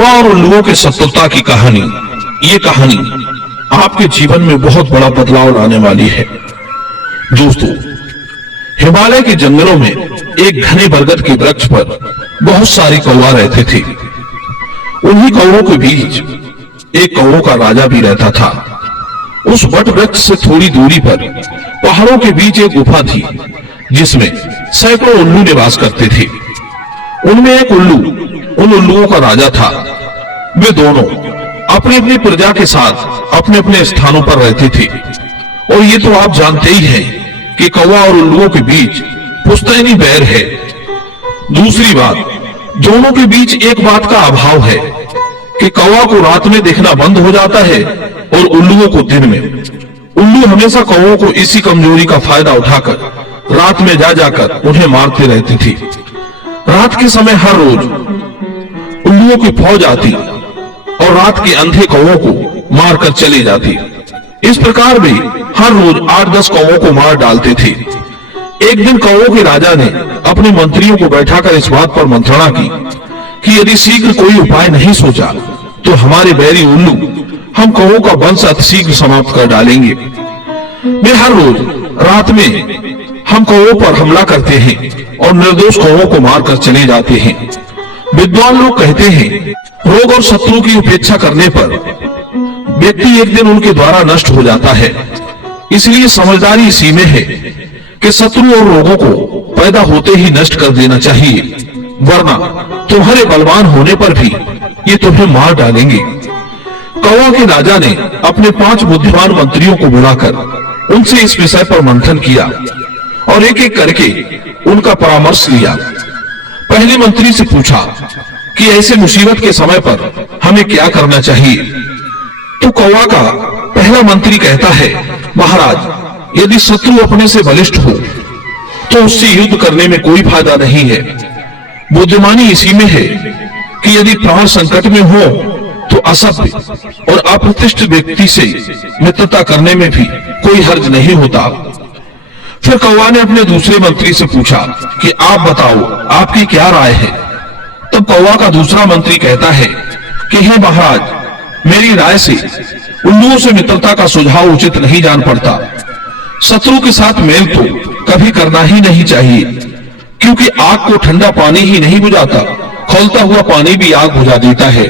कौवा और उल्लुओं के शत्रुता की कहानी। ये कहानी आपके जीवन में बहुत बड़ा बदलाव लाने वाली है। दोस्तों, हिमालय के जंगलों में एक घने बरगद के वृक्ष पर बहुत सारे कौवा रहते थे। उन्हीं कौवों के बीच एक कौवों का राजा भी रहता था। उस वट वृक्ष से थोड़ी दूरी पर पहाड़ों के बीच एक गुफा थी, जिसमें सैकड़ों उल्लू निवास करते थे। उनमें एक उल्लू उन उल्लुओं का राजा था। वे दोनों अपनी अपनी प्रजा के साथ अपने अपने स्थानों पर रहते थे। और ये तो आप जानते ही हैं कि कौवा और उल्लुओं के बीच पुश्तैनी बैर है। दूसरी बात, दोनों के बीच एक बात का अभाव है कि कौवा को रात में देखना बंद हो जाता है और उल्लुओं को दिन में। उल्लू हमेशा कौवों को इसी कमजोरी का फायदा उठाकर रात में जा जाकर उन्हें मारते रहते थे। रात के समय हर रोज उल्लुओं की फौज आती और रात के अंधे कौवों को मारकर चले जाती। इस प्रकार वे हर रोज 8-10 कौवों को मार डालते थे। एक दिन कौवों के राजा ने अपने मंत्रियों को बैठाकर इस बात पर मंत्रणा की कि यदि शीघ्र कोई उपाय नहीं सोचा तो हमारे बैरी उल्लू हम कौवों का वंश अतिशीघ्र समाप्त कर डालेंगे। वे हर रोज रात में हम कौवों पर हमला करते हैं और निर्दोष कौवों को मारकर चले जाते हैं। विद्वान लोग कहते हैं, रोग और शत्रु की उपेक्षा करने पर व्यक्ति एक दिन उनके द्वारा नष्ट हो जाता है। इसलिए समझदारी इसी में है कि शत्रु और रोगों को पैदा होते ही नष्ट कर देना चाहिए, वरना तुम्हारे बलवान होने पर भी ये तुम्हें मार डालेंगे। कौवा के राजा ने अपने 5 बुद्धिमान मंत्रियों को बुलाकर उनसे इस विषय पर मंथन किया और एक एक करके उनका परामर्श लिया। पहले मंत्री से पूछा कि ऐसे मुसीबत के समय पर हमें क्या करना चाहिए। तो कौवा का पहला मंत्री कहता है, महाराज, यदि शत्रु अपने से बलिष्ठ हो तो उससे युद्ध करने में कोई फायदा नहीं है। बुद्धिमानी इसी में है कि यदि प्राण संकट में हो तो असभ्य और अप्रतिष्ठित व्यक्ति से मित्रता करने में भी कोई हर्ज नहीं होता। फिर कौवा ने अपने दूसरे मंत्री से पूछा कि आप बताओ, आपकी क्या राय है। तब कौवा का दूसरा मंत्री कहता है कि हे महाराज, मेरी राय से उल्लुओं से मित्रता का सुझाव उचित नहीं जान पड़ता। शत्रु के साथ मेल तो कभी करना ही नहीं चाहिए, क्योंकि आग को ठंडा पानी ही नहीं बुझाता, खौलता हुआ पानी भी आग बुझा देता है।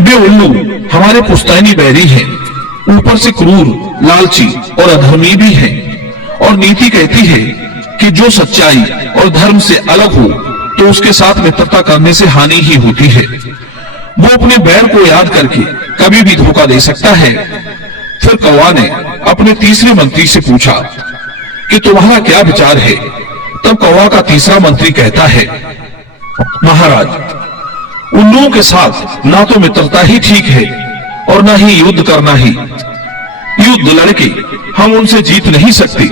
वे उल्लू हमारे पुश्तैनी बैरी हैं, ऊपर से क्रूर, लालची और अधर्मी भी हैं। और नीति कहती है कि जो सच्चाई और धर्म से अलग हो तो उसके साथ मित्रता करने से हानि ही होती है। वो अपने बैर को याद करके कभी भी धोखा दे सकता है। फिर कौवा ने अपने तीसरे मंत्री से पूछा कि तुम्हारा क्या विचार है। तब कौवा का तीसरा मंत्री कहता है, महाराज, उल्लुओं के साथ ना तो मित्रता ही ठीक है और ना ही युद्ध करना ही। युद्ध लड़के हम उनसे जीत नहीं सकते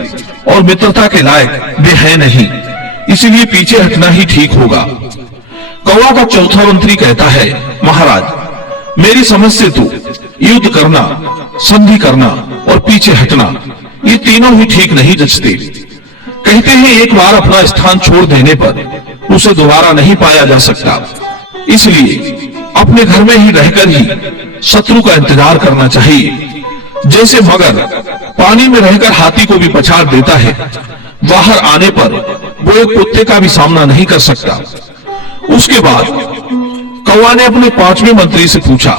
और मित्रता के लायक वे हैं नहीं, इसीलिए पीछे हटना ही ठीक होगा। कौवा का चौथा मंत्री कहता है, महाराज, मेरी समझ से तो युद्ध करना, संधि करना और पीछे हटना, ये तीनों ही ठीक नहीं जचते। कहते हैं एक बार अपना स्थान छोड़ देने पर उसे दोबारा नहीं पाया जा सकता। इसलिए अपने घर में ही रहकर ही शत्रु का इंतजार करना चाहिए। जैसे मगर पानी में रहकर हाथी को भी पछाड़ देता है, बाहर आने पर वो एक कुत्ते का भी सामना नहीं कर सकता। उसके बाद कौवा ने अपने 5वें मंत्री से पूछा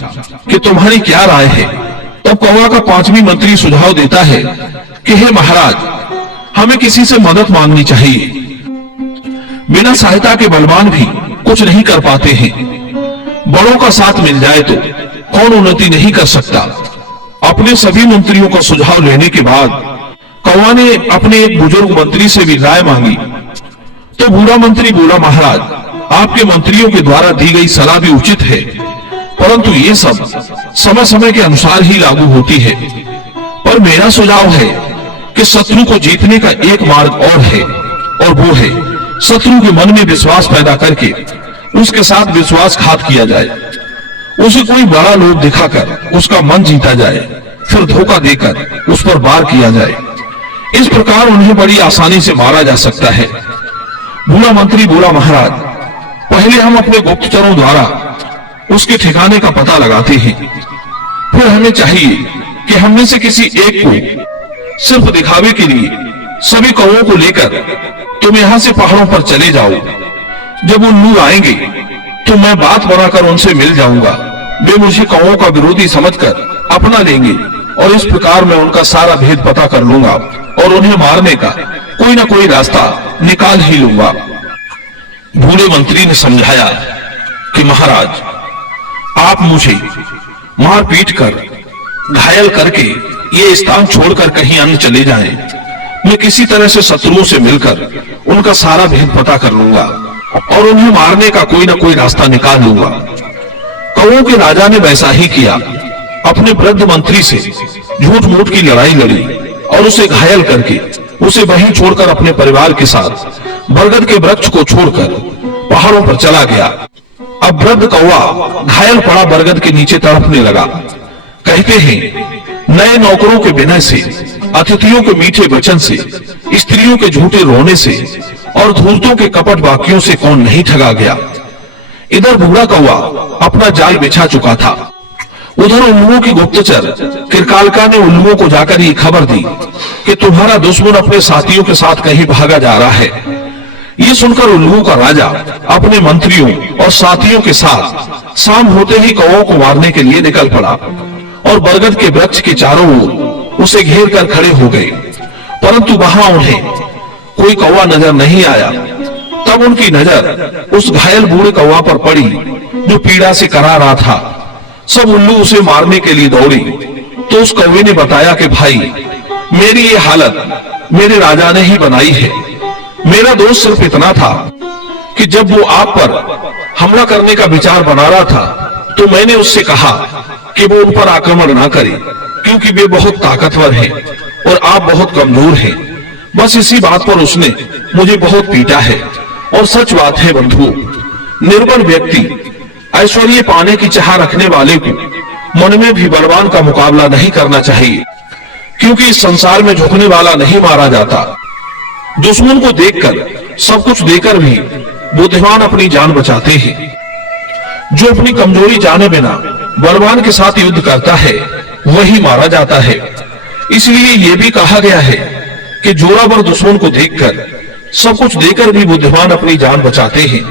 कि तुम्हारी क्या राय है। तब कौवा का 5वां मंत्री सुझाव देता है कि हे महाराज, हमें किसी से मदद मांगनी चाहिए। बिना सहायता के बलवान भी कुछ नहीं कर पाते हैं। बड़ों का साथ मिल जाए तो कौन उन्नति नहीं कर सकता। अपने सभी मंत्रियों का सुझाव लेने के बाद कौवा ने अपने एक बुजुर्ग मंत्री से भी राय मांगी। तो बूढ़ा मंत्री बोला, महाराज, आपके मंत्रियों के द्वारा दी गई सलाह भी उचित है, परंतु ये सब समय समय के अनुसार ही लागू होती है। पर मेरा सुझाव है कि शत्रु को जीतने का एक मार्ग और है, और वो है शत्रु के मन में विश्वास पैदा करके उसके साथ विश्वासघात किया जाए। उसे कोई बड़ा लोभ दिखाकर उसका मन जीता जाए, फिर धोखा देकर उस पर वार किया जाए। इस प्रकार उन्हें बड़ी आसानी से मारा जा सकता है। बूढ़ा मंत्री बोला, महाराज, पहले हम अपने गुप्तचरों द्वारा उसके ठिकाने का पता लगाते हैं। फिर हमें चाहिए कि हममें से किसी एक को सिर्फ दिखावे के लिए सभी कौओं को लेकर तुम यहां से पहाड़ों पर चले जाओ। जब उल्लू आएंगे तो मैं बात बनाकर उनसे मिल जाऊंगा। वे मुझे कौओं का विरोधी समझकर अपना लेंगे और इस प्रकार मैं उनका सारा भेद पता कर लूंगा और उन्हें मारने का कोई ना कोई रास्ता निकाल ही लूंगा। बूढ़े मंत्री ने समझाया कि महाराज, आप मुझे मार पीट कर घायल करके ये स्थान छोड़कर कहीं अन्य चले जाएं। मैं किसी तरह से शत्रुओं से मिलकर उनका सारा भेद पता कर लूंगा और उन्हें मारने का कोई ना कोई रास्ता निकाल लूंगा। कौओं के राजा ने वैसा ही किया। अपने वृद्ध मंत्री से झूठ मूठ की लड़ाई लड़ी और उसे घायल करके उसे वहीं छोड़कर अपने परिवार के साथ बरगद के वृक्ष को छोड़कर पहाड़ों पर चला गया। अब वृद्ध कौवा घायल पड़ा बरगद के नीचे तड़पने लगा। कहते हैं, नए नौकरों के विनय से, अतिथियों के मीठे वचन से, स्त्रियों के झूठे रोने से और धूर्तों के कपट वाक्यों से कौन नहीं ठगा गया। इधर बूढ़ा कौवा अपना जाल बिछा चुका था। उधर उल्लुओं की गुप्तचर किरकालका ने उल्लुओं को जाकर ये खबर दी कि तुम्हारा दुश्मन अपने साथियों के साथ कहीं भागा जा रहा है। ये सुनकर उल्लुओं का राजा अपने मंत्रियों और साथियों के साथ शाम होते ही कौओं को मारने के लिए निकल पड़ा और बरगद के वृक्ष के चारों ओर उसे घेर कर खड़े हो गए। परंतु वहां उन्हें कोई कौवा नजर नहीं आया। तब उनकी नजर उस घायल बूढ़े कौवा पर पड़ी जो पीड़ा से करा रहा था। सब उल्लू उसे मारने के लिए दौड़ी तो उस कौवे ने बताया कि भाई, मेरी ये हालत मेरे राजा ने ही बनाई है। मेरा दोष सिर्फ इतना था कि जब वो आप पर हमला करने का विचार बना रहा था तो मैंने उससे कहा कि वो उन पर आक्रमण ना करे, क्योंकि वे बहुत ताकतवर हैं और आप बहुत कमजोर हैं। बस इसी बात पर उसने मुझे बहुत पीटा है। और सच बात है बंधुओं, निर्बल व्यक्ति, ऐश्वर्य पाने की चाह रखने वाले को मन में भी बलवान का मुकाबला नहीं करना चाहिए, क्योंकि इस संसार में झुकने वाला नहीं मारा जाता। दुश्मन को देखकर, सब कुछ देकर भी बुद्धिमान अपनी जान बचाते हैं। जो अपनी कमजोरी जाने बिना बलवान के साथ युद्ध करता है वही मारा जाता है। इसलिए यह भी कहा गया है कि जोरावर दुश्मन को देखकर, सब कुछ देकर भी बुद्धिमान अपनी जान बचाते हैं।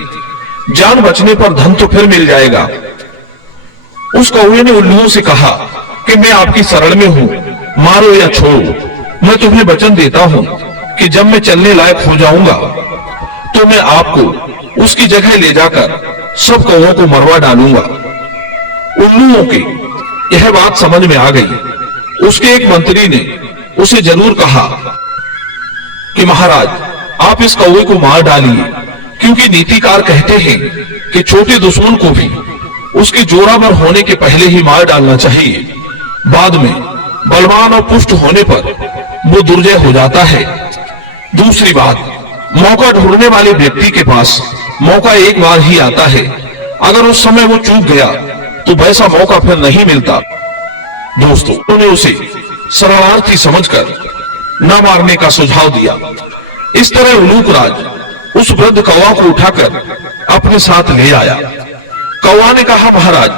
जान बचने पर धन तो फिर मिल जाएगा। उस कौवे ने उल्लुओं से कहा कि मैं आपकी शरण में हूं, मारो या छोड़ो। मैं तुम्हें वचन देता हूं कि जब मैं चलने लायक हो जाऊंगा तो मैं आपको उसकी जगह ले जाकर सब कौवों को मरवा डालूंगा। उल्लुओं की यह बात समझ में आ गई। उसके एक मंत्री ने उसे जरूर कहा कि महाराज, आप इस कौवे को मार डालिए, क्योंकि नीतिकार कहते हैं कि छोटे दुश्मन को भी उसके जोरावर होने के पहले ही मार डालना चाहिए। बाद में बलवान और पुष्ट होने पर वो दुर्जय हो जाता है। दूसरी बात, मौका ढूंढने वाले व्यक्ति के पास मौका एक बार ही आता है। अगर उस समय वो चूक गया तो वैसा मौका फिर नहीं मिलता। दोस्तों, उन्होंने उसे शरणार्थी समझकर न मारने का सुझाव दिया। इस तरह उलूक राज उस वृद्ध कौवा को उठाकर अपने साथ ले आया। कौवा ने कहा, महाराज,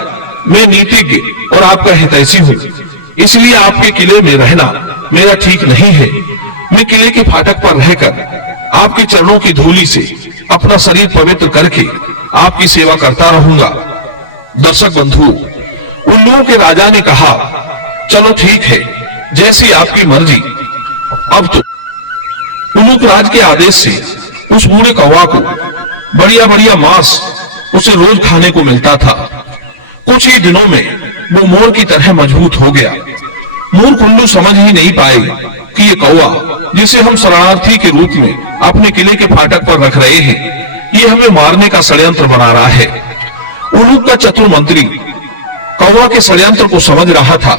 मैं नीतिज्ञ और आपका हितैषी हूं, इसलिए आपके किले में रहना मेरा ठीक नहीं है। मैं किले के फाटक पर रहकर आपके चरणों की धूलि से अपना शरीर पवित्र करके आपकी सेवा करता रहूंगा। दर्शक बंधुओं, उल्लुओं के राजा ने कहा, चलो ठीक है, जैसी आपकी मर्जी। अब तो उल्लूक राज के आदेश से उस बूढ़े कौवा को बढ़िया बढ़िया मांस उसे रोज खाने को मिलता था। कुछ ही दिनों में वो मोर की तरह मजबूत हो गया। मूर्ख उल्लू समझ ही नहीं पाए कि ये कौवा, जिसे हम शरणार्थी के रूप में अपने किले के फाटक पर रख रहे हैं, ये हमें मारने का षड्यंत्र बना रहा है। उल्लूक का चतुर मंत्री कौवा के षड्यंत्र को समझ रहा था,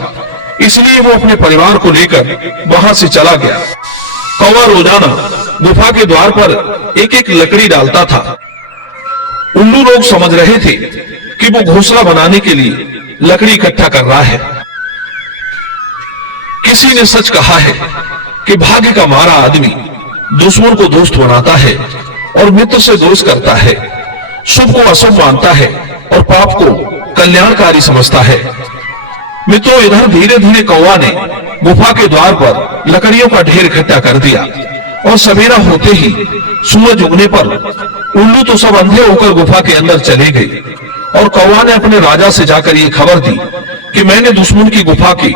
इसलिए वो अपने परिवार को लेकर वहां से चला गया। कौवा रोजाना गुफा के द्वार पर एक एक लकड़ी डालता था। उल्लू लोग समझ रहे थे कि वो घोंसला बनाने के लिए लकड़ी इकट्ठा कर रहा है। किसी ने सच कहा है कि भाग्य का मारा आदमी दुश्मन को दोस्त बनाता है और मित्र से दोष करता है, शुभ को अशुभ मानता है और पाप को कल्याणकारी समझता है। मित्रों, इधर धीरे धीरे कौवा ने गुफा के द्वार पर लकड़ियों का ढेर इकट्ठा कर दिया और सवेरा होते ही सूरज उगने पर उल्लू तो सब अंधे होकर गुफा के अंदर चले गए और कौवा ने अपने राजा से जाकर ये खबर दी कि मैंने दुश्मन की गुफा के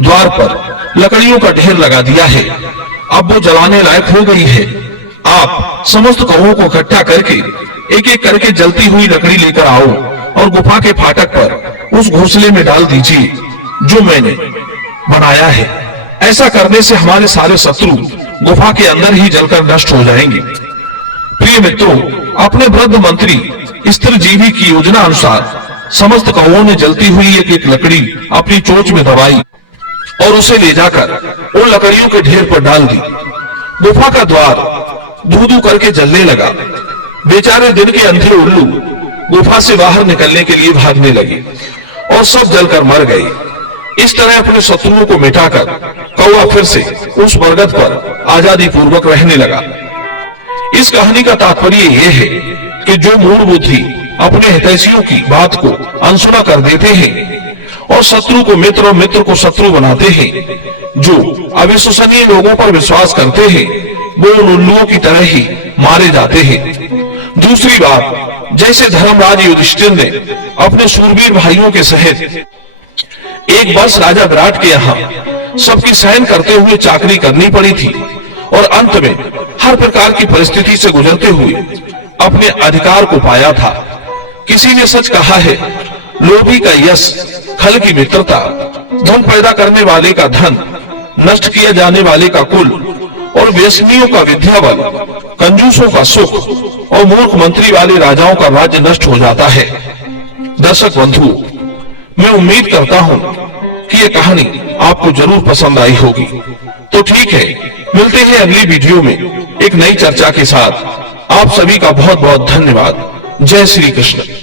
द्वार पर लकड़ियों का ढेर लगा दिया है, अब वो जलाने लायक हो गई है। आप समस्त कौवों को इकट्ठा करके एक एक करके जलती हुई लकड़ी लेकर आओ और गुफा के फाटक पर उस घोंसले में डाल दीजिए जो मैंने बनाया है। ऐसा करने से हमारे सारे शत्रु गुफा के अंदर ही जलकर नष्ट हो जाएंगे। प्रिय मित्रों, अपने वृद्ध मंत्री स्त्रीजीवी की योजना अनुसार समस्त कौवों ने जलती हुई एक एक लकड़ी अपनी चोंच में दबाई और उसे ले जाकर उन लकड़ियों के ढेर पर डाल दी। गुफा का द्वार धू धू करके जलने लगा। बेचारे दिन के अंधे उल्लू गुफा से बाहर निकलने के लिए भागने लगे और सब जलकर मर गए। इस तरह अपने शत्रुओं को मिटाकर कौवा फिर से उस बरगद पर आजादी पूर्वक रहने लगा। इस कहानी का तात्पर्य यह है कि जो मूढ़ बुद्धि अपने हितैषियों की बात को अनसुना कर देते हैं और शत्रु को मित्र और मित्र को शत्रु बनाते हैं, जो अविश्वसनीय लोगों पर विश्वास करते हैं, वो उन उल्लुओं की तरह ही मारे जाते हैं। दूसरी बात, जैसे धर्मराज युधिष्ठिर ने अपने शूरवीर भाइयों के सहित एक वर्ष राजा विराट के यहाँ सबकी सहन करते हुए चाकरी करनी पड़ी थी और अंत में हर प्रकार की परिस्थिति से गुजरते हुए अपने अधिकार को पाया था। किसी ने सच कहा है, लोभी का यश, खल की मित्रता, धन पैदा करने वाले का धन, नष्ट किए जाने वाले का कुल और व्यसनियों का विद्या बल, कंजूसों का सुख और मूर्ख मंत्री वाले राजाओं का राज्य नष्ट हो जाता है। दर्शक बंधुओं, मैं उम्मीद करता हूं कि ये कहानी आपको जरूर पसंद आई होगी। तो ठीक है, मिलते हैं अगली वीडियो में एक नई चर्चा के साथ। आप सभी का बहुत बहुत धन्यवाद। जय श्री कृष्ण।